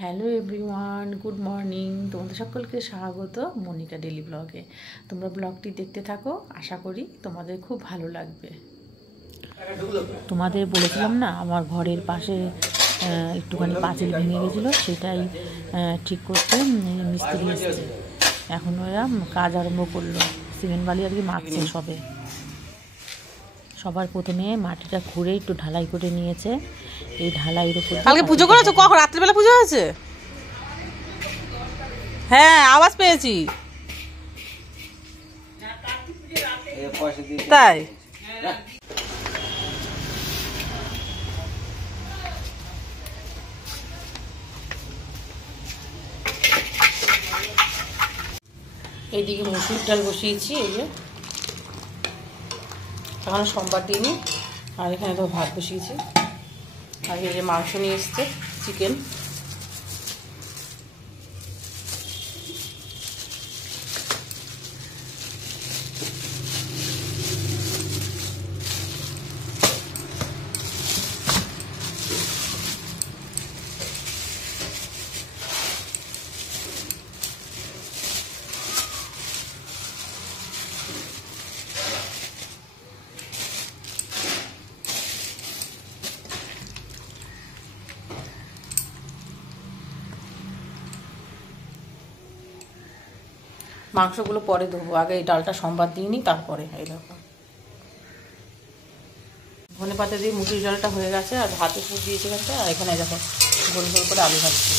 Hello everyone, good morning. তোমাদের সকলকে স্বাগত মনিকা ডেলি ব্লগে। তোমরা ব্লগটি দেখতে থাকো, আশা করি তোমাদের খুব ভালো লাগবে। তোমাদের বলেছিলাম না, আমার ঘরের পাশে একটুখানি পাঁচিল ভেঙে গেছিলো, সেটাই ঠিক করতে মিস্ত্রি এসেছে। এখন ওরা কাজ আরম্ভ করলো, সিমেন্ট বালি আর কি মাখছে সবে। সবার প্রথমে মাটিটা খুঁড়ে একটু ঢালাই করে নিয়েছে। এই ঢালাইয়ের উপর কালকে পুজো করেছো? কখন? রাত্রিবেলা পুজো হয়েছে? হ্যাঁ, আওয়াজ পেয়েছি। তাই এইদিকে মসুর ডাল বসিয়েছি, এই যে এখন সোমবার দিনই। আর এখানে তো ভাত বসিয়েছি, আর এই যে মাংস নিয়ে এসছে, চিকেন। মাংসগুলো পরে ধোবো, আগে এই ডালটা সোমবার দিইনি, তারপরে এই দেখো ধনে পাতা দিয়ে মুসুর ডালটা হয়ে গেছে। আর ভাতে ফুট দিয়েছে গেছে। আর এখানে দেখো গোল গোল করে আলু ভাজছি।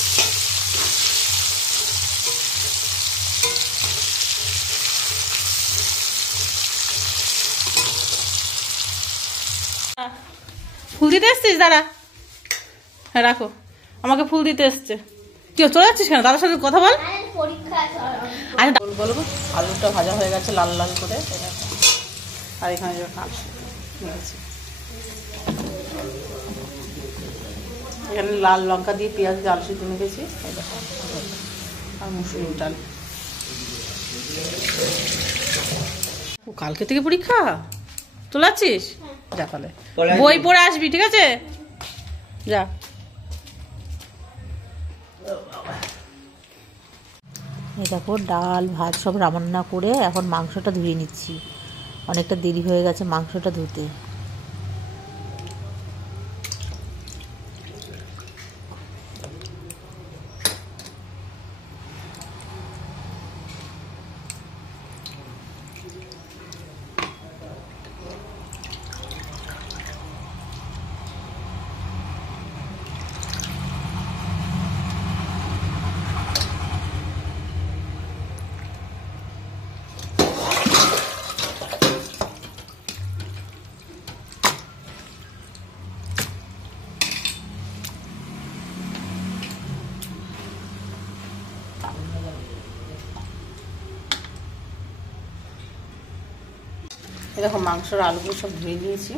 ফুল দিতে এসছিস? দাঁড়া, হ্যাঁ রাখো, আমাকে ফুল দিতে এসছে। কি চলে যাচ্ছিস কেন? দাদার সাথে কথা বল। আর গোল গোল আলুটা ভাজা হয়ে গেছে লাল লাল করে। আর এখানে এখানে লাল লঙ্কা দিয়ে পেঁয়াজ দিয়ে আলু সিদ্ধ মেখেছি, আর মুসুরির ডাল। কালকে থেকে পরীক্ষা, চলে যাচ্ছিস? যা তাহলে বই পড়ে আসবি, ঠিক আছে? যা। এই দেখো ডাল ভাত সব রান্না করে এখন মাংসটা ধুয়ে নিচ্ছি। অনেকটা দেরি হয়ে গেছে মাংসটা ধুতে। এরকম মাংসর আলুগুলো সব ধুয়ে নিয়েছি।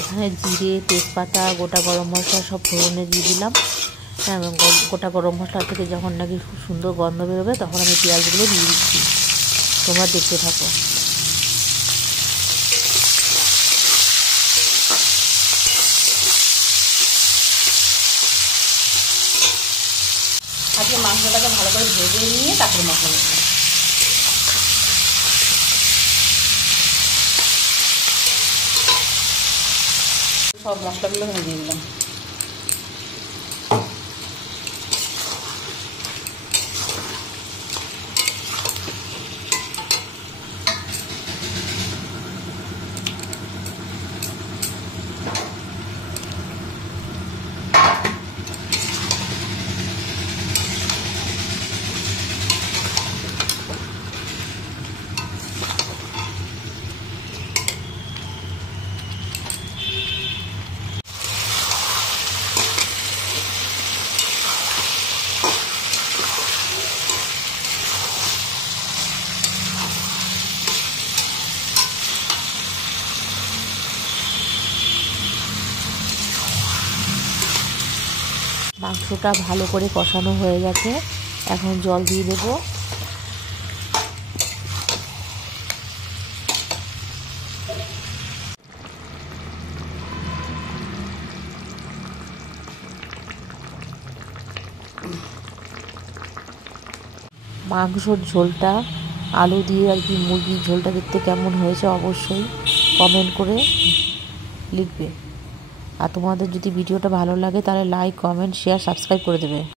এখানে জিরে, তেজপাতা, গোটা গরম মশলা সব ফোড়নে দিয়ে দিলাম। হ্যাঁ, গোটা গরম মশলা থেকে যখন নাকি খুব সুন্দর গন্ধ বেরোবে, তখন আমি পেঁয়াজগুলো দিয়ে দিচ্ছি। তোমরা দেখতে থাকো। আজকে মাংসটাকে ভালো করে ভেজে নিয়ে তারপরে মশলা দেবো। সব মশলাগুলো ভেজে দিলাম। মাংসটা ভালো করে কষানো হয়ে গেছে, এখন জল দিয়ে দেবো। মাংসর ঝোলটা আলু দিয়ে আর কি মুরগির ঝোলটা দেখতে কেমন হয়েছে অবশ্যই কমেন্ট করে লিখবে। আর তোমাদের যদি ভিডিওটা ভালো লাগে তাহলে লাইক, কমেন্ট, শেয়ার, সাবস্ক্রাইব করে দেবে।